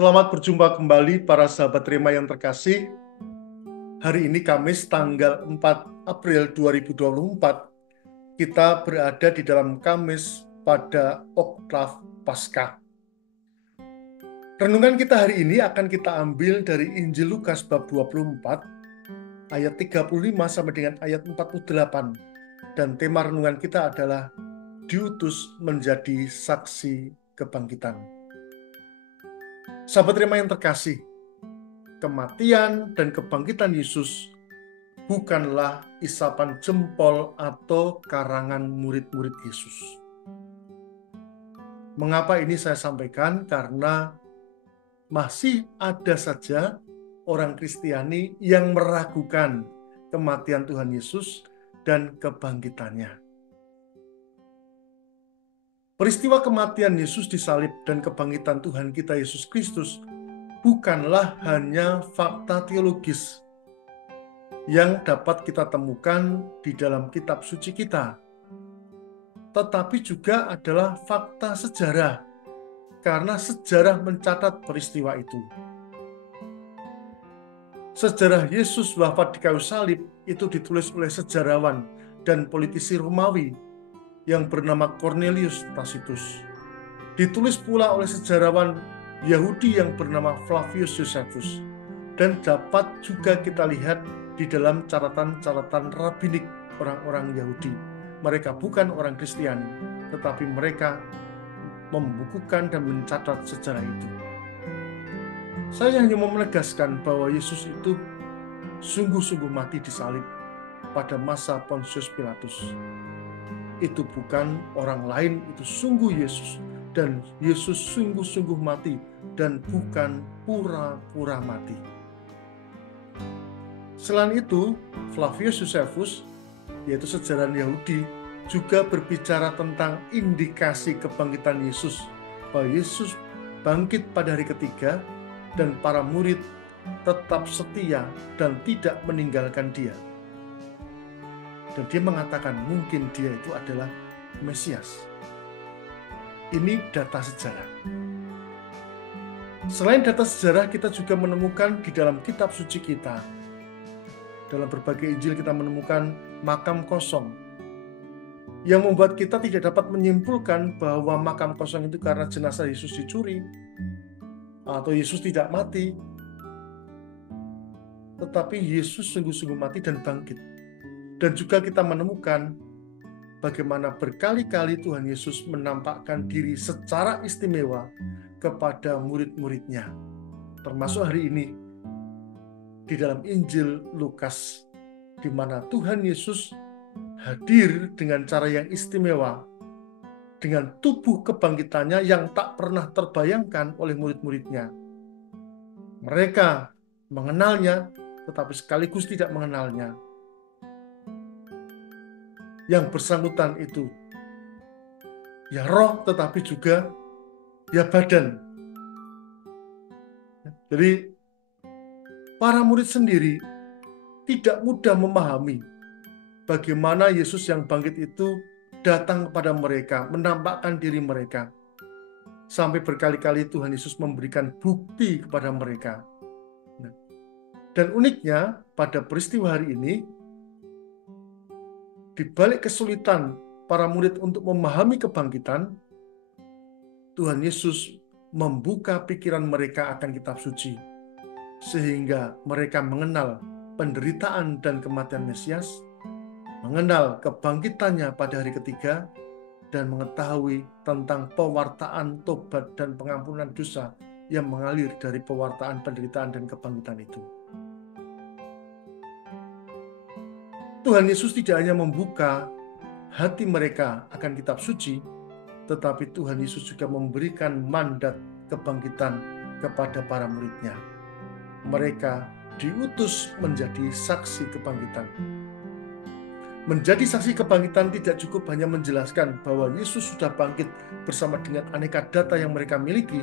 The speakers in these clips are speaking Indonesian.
Selamat berjumpa kembali para sahabat Rema yang terkasih. Hari ini Kamis tanggal 4 April 2024. Kita berada di dalam Kamis pada Oktav Paskah. Renungan kita hari ini akan kita ambil dari Injil Lukas bab 24 ayat 35 sampai dengan ayat 48. Dan tema renungan kita adalah diutus menjadi saksi kebangkitan. Sahabat Rema yang terkasih, kematian dan kebangkitan Yesus bukanlah isapan jempol atau karangan murid-murid Yesus. Mengapa ini saya sampaikan? Karena masih ada saja orang Kristiani yang meragukan kematian Tuhan Yesus dan kebangkitannya. Peristiwa kematian Yesus disalib dan kebangkitan Tuhan kita Yesus Kristus bukanlah hanya fakta teologis yang dapat kita temukan di dalam kitab suci kita, tetapi juga adalah fakta sejarah, karena sejarah mencatat peristiwa itu. Sejarah Yesus wafat di kayu salib itu ditulis oleh sejarawan dan politisi Romawi yang bernama Cornelius Tacitus. Ditulis pula oleh sejarawan Yahudi yang bernama Flavius Josephus, dan dapat juga kita lihat di dalam catatan-catatan rabbinik orang-orang Yahudi. Mereka bukan orang Kristiani, tetapi mereka membukukan dan mencatat sejarah itu. Saya hanya mau menegaskan bahwa Yesus itu sungguh-sungguh mati disalib pada masa Pontius Pilatus. Itu bukan orang lain, itu sungguh Yesus. Dan Yesus sungguh-sungguh mati dan bukan pura-pura mati. Selain itu, Flavius Josephus, yaitu sejarawan Yahudi, juga berbicara tentang indikasi kebangkitan Yesus, bahwa Yesus bangkit pada hari ketiga dan para murid tetap setia dan tidak meninggalkan dia. Dan dia mengatakan mungkin dia itu adalah Mesias. Ini data sejarah. Selain data sejarah, kita juga menemukan di dalam kitab suci kita, dalam berbagai Injil kita menemukan makam kosong, yang membuat kita tidak dapat menyimpulkan bahwa makam kosong itu karena jenazah Yesus dicuri, atau Yesus tidak mati, tetapi Yesus sungguh-sungguh mati dan bangkit. Dan juga kita menemukan bagaimana berkali-kali Tuhan Yesus menampakkan diri secara istimewa kepada murid-muridnya. Termasuk hari ini di dalam Injil Lukas, di mana Tuhan Yesus hadir dengan cara yang istimewa, dengan tubuh kebangkitannya yang tak pernah terbayangkan oleh murid-muridnya. Mereka mengenalnya, tetapi sekaligus tidak mengenalnya. Yang bersangkutan itu ya roh, tetapi juga ya badan. Jadi para murid sendiri tidak mudah memahami bagaimana Yesus yang bangkit itu datang kepada mereka, menampakkan diri mereka. Sampai berkali-kali Tuhan Yesus memberikan bukti kepada mereka. Dan uniknya pada peristiwa hari ini, di balik kesulitan para murid untuk memahami kebangkitan, Tuhan Yesus membuka pikiran mereka akan kitab suci, sehingga mereka mengenal penderitaan dan kematian Mesias, mengenal kebangkitannya pada hari ketiga, dan mengetahui tentang pewartaan tobat dan pengampunan dosa yang mengalir dari pewartaan penderitaan dan kebangkitan itu. Tuhan Yesus tidak hanya membuka hati mereka akan kitab suci, tetapi Tuhan Yesus juga memberikan mandat kebangkitan kepada para muridnya. Mereka diutus menjadi saksi kebangkitan. Menjadi saksi kebangkitan tidak cukup hanya menjelaskan bahwa Yesus sudah bangkit bersama dengan aneka data yang mereka miliki,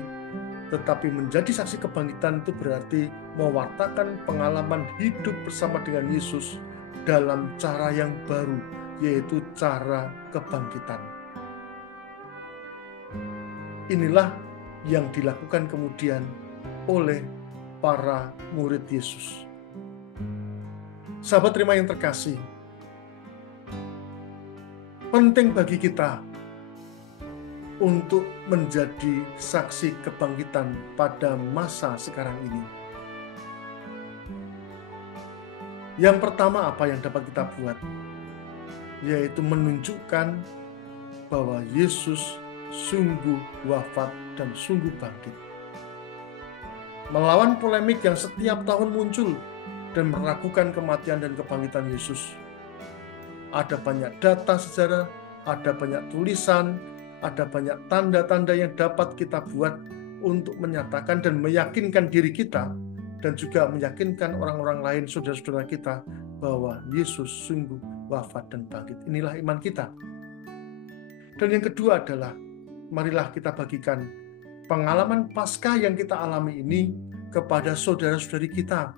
tetapi menjadi saksi kebangkitan itu berarti mewartakan pengalaman hidup bersama dengan Yesus dalam cara yang baru, yaitu cara kebangkitan. Inilah yang dilakukan kemudian oleh para murid Yesus. Sahabat terima yang terkasih, penting bagi kita untuk menjadi saksi kebangkitan pada masa sekarang ini. Yang pertama, apa yang dapat kita buat? Yaitu menunjukkan bahwa Yesus sungguh wafat dan sungguh bangkit. Melawan polemik yang setiap tahun muncul dan meragukan kematian dan kebangkitan Yesus. Ada banyak data sejarah, ada banyak tulisan, ada banyak tanda-tanda yang dapat kita buat untuk menyatakan dan meyakinkan diri kita dan juga meyakinkan orang-orang lain, saudara-saudara kita, bahwa Yesus sungguh wafat dan bangkit. Inilah iman kita. Dan yang kedua adalah, marilah kita bagikan pengalaman Paskah yang kita alami ini kepada saudara-saudari kita.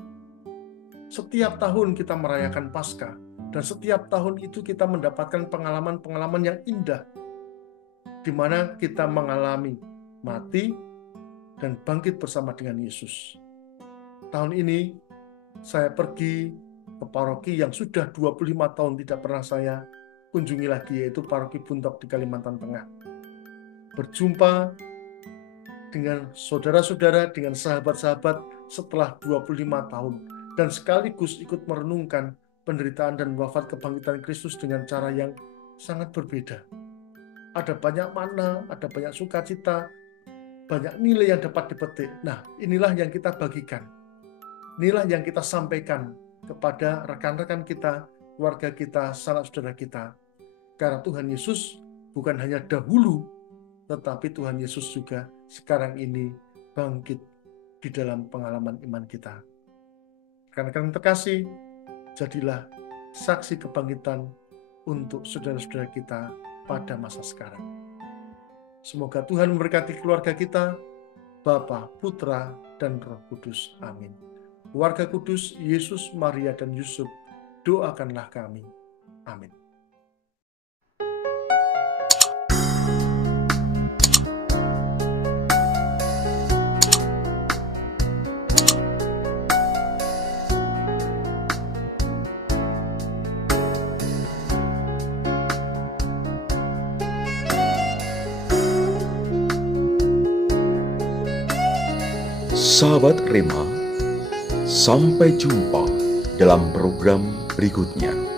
Setiap tahun kita merayakan Paskah, dan setiap tahun itu kita mendapatkan pengalaman-pengalaman yang indah, di mana kita mengalami mati dan bangkit bersama dengan Yesus. Tahun ini saya pergi ke paroki yang sudah 25 tahun tidak pernah saya kunjungi lagi, yaitu paroki Buntok di Kalimantan Tengah. Berjumpa dengan saudara-saudara, dengan sahabat-sahabat setelah 25 tahun, dan sekaligus ikut merenungkan penderitaan dan wafat kebangkitan Kristus dengan cara yang sangat berbeda. Ada banyak makna, ada banyak sukacita, banyak nilai yang dapat dipetik. Nah, inilah yang kita bagikan. Inilah yang kita sampaikan kepada rekan-rekan kita, keluarga kita, sanak saudara kita. Karena Tuhan Yesus bukan hanya dahulu, tetapi Tuhan Yesus juga sekarang ini bangkit di dalam pengalaman iman kita. Rekan-rekan terkasih, jadilah saksi kebangkitan untuk saudara-saudara kita pada masa sekarang. Semoga Tuhan memberkati keluarga kita, Bapa, Putra, dan Roh Kudus. Amin. Keluarga kudus, Yesus, Maria, dan Yusuf, doakanlah kami. Amin. Sahabat Rema, sampai jumpa dalam program berikutnya.